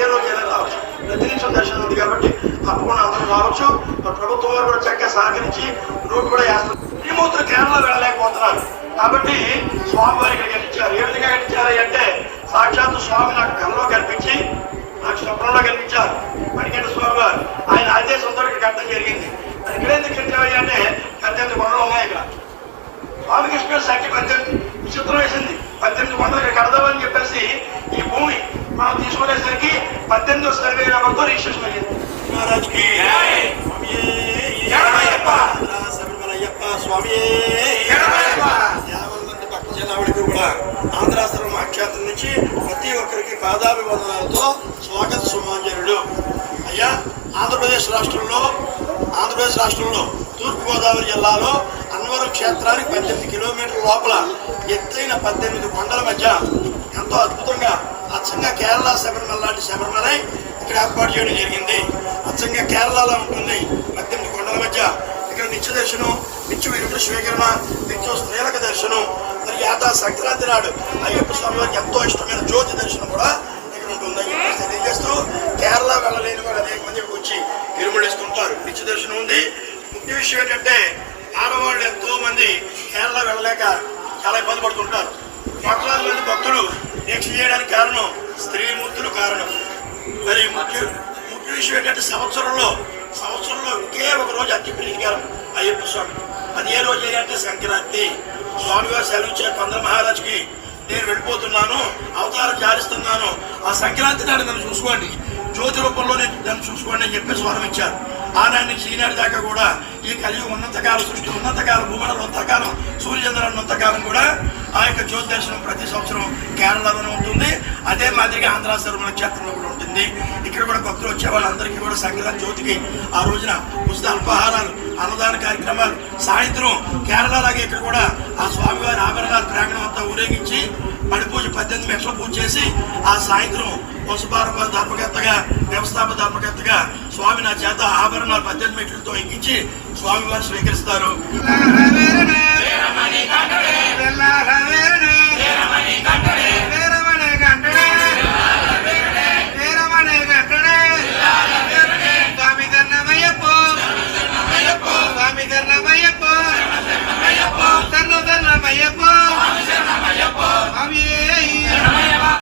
ఏ రోజైనా రావచ్చు. ప్రతినిత్యం దర్శనం ఉంది కాబట్టి తప్పకుండా అందరూ రావచ్చు. ప్రభుత్వం వారు కూడా చక్కగా సహకరించి రోడ్డు కూడా వేస్తారు. శ్రీమూర్తులు కేరళ వెళ్ళలేకపోతున్నారు కాబట్టి స్వామివారి ఇక్కడ కనిపించారు. ఏ విధంగా కనిపించారు అంటే సాక్షాత్తు స్వామి నాకు కళ్ళలో కనిపించి నాకు స్వప్నంలో కనిపించారు. మణికంఠ స్వామి వారు ఆయన ఆదేశంతో ఇక్కడ కట్టడం జరిగింది. మరి ఇక్కడ ఎందుకు కట్టాయి అంటే 18 కొండలు ఉన్నాయి. ఇక్కడ స్వామికృష్ణ సంఖ్య 18 విచిత్రం వేసింది. 18 కొండలు ఇక్కడ కడదామని చెప్పేసి ఈ భూమి మనం తీసుకునేసరికి 18వ సర్వే నెంబర్తో రిజిస్ట్రేషన్ అయ్యింది. మహారాజ్కి స్వామి భక్త జనావళికి కూడా ఆంధ్రాశ్రమ క్షేత్రం నుంచి ప్రతి ఒక్కరికి పాదాభివందనాలతో స్వాగత సుమాంజనుడు. అయ్యా ఆంధ్రప్రదేశ్ రాష్ట్రంలో తూర్పుగోదావరి జిల్లాలో అన్నవరం క్షేత్రానికి 18 కిలోమీటర్ల లోపల ఎత్తైన 18 కొండల మధ్య ఎంతో అద్భుతంగా అచ్చంగా కేరళ శబరిమల లాంటి శబరిమలై ఇక్కడ ఏర్పాటు చేయడం జరిగింది. అచ్చంగా కేరళలో ఉంటుంది. 18 కొండల మధ్య ఇక్కడ నిత్య దర్శనం, నిత్య విరుడు స్వీకరణ, నిత్య స్త్రీలక దర్శనం, మరి ఏటా సంక్రాంతి నాడు అయ్యప్ప స్వామి వారికి ఎంతో ఇష్టమైన జ్యోతి దర్శనం కూడా ఇక్కడ ఉంటుంది. తెలియజేస్తూ కేరళ వెళ్ళలేని వారు అనేక మంది వచ్చి ఇరుముడిస్తుంటారు. నిత్య దర్శనం ఉంది. ముఖ్య విషయం ఏంటంటే ఆడవాళ్ళు ఎంతో మంది కేరళ వెళ్ళలేక చాలా ఇబ్బంది పడుతుంటారు. కోట్లాది మంది భక్తులు దీక్ష చేయడానికి కారణం స్త్రీమూర్తులు కారణం. మరి ముఖ్య విషయం ఏంటంటే సంవత్సరంలో ఒకే ఒక రోజు అతి ప్రీతికరం అయ్యప్ప స్వామి. అది ఏ రోజు అంటే సంక్రాంతి. స్వామివారు సెలవు ఇచ్చారు పంద్ర మహారాజ్కి, నేను వెళ్ళిపోతున్నాను, అవతారం జారిస్తున్నాను, ఆ సంక్రాంతి నాడు నన్ను చూసుకోండి, జ్యోతి రూపంలో నన్ను చూసుకోండి అని చెప్పి స్వరం ఇచ్చారు. ఆనాటి నుంచి ఈనాటి దాకా కూడా ఈ కలియుగం ఉన్నంతకాలం, సృష్టి ఉన్నంతకాలం, భూమండలం ఉన్నంతకాలం, సూర్యచంద్రాలు ఉన్నంతకాలం కూడా ఆ యొక్క జ్యోతి దర్శనం ప్రతి సంవత్సరం కేరళలోనే ఉంటుంది. అదే మాదిరిగా ఆంధ్రాశ్రమ క్షేత్రంలో కూడా ఉంటుంది. ఇక్కడ కూడా భక్తులు వచ్చే వాళ్ళందరికీ కూడా సంక్రాంతి జ్యోతికి ఆ రోజున ఉచిత అల్పాహారాలు, అన్నదాన కార్యక్రమాలు, సాయంత్రం కేరళలాగే ఇక్కడ కూడా ఆ స్వామివారి ఆభరణాలు ప్రాంగణం అంతా ఊరేగించి పడిపూజ 18 మెట్ల పూజ చేసి ఆ సాయంత్రం పశుపారప ధర్మకర్తగా, వ్యవస్థాపక ధర్మకర్తగా స్వామి నా చేత ఆభరణాలు 18 మెట్లతో ఎక్కించి స్వామివారు స్వీకరిస్తారు.